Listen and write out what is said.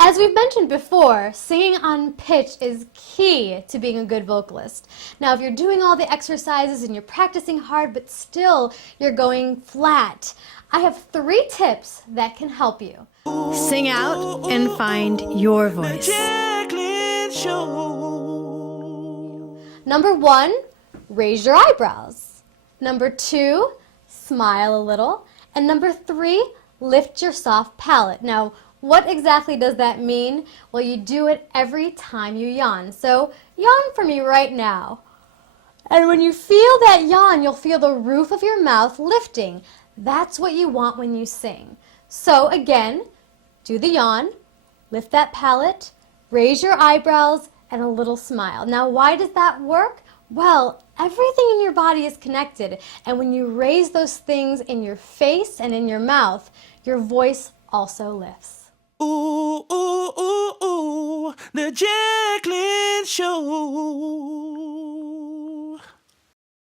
As we've mentioned before, singing on pitch is key to being a good vocalist. Now, if you're doing all the exercises and you're practicing hard, but still you're going flat, I have 3 tips that can help you. Sing out and find your voice. The Jaclyn Show. Number 1, raise your eyebrows. Number 2, smile a little. And number 3, lift your soft palate. Now, what exactly does that mean? Well, you do it every time you yawn. So, yawn for me right now. And when you feel that yawn, you'll feel the roof of your mouth lifting. That's what you want when you sing. So, again, do the yawn, lift that palate, raise your eyebrows, and a little smile. Now, why does that work? Well, everything in your body is connected. And when you raise those things in your face and in your mouth, your voice also lifts. Ooh, ooh, ooh, ooh, the Jaclyn Show.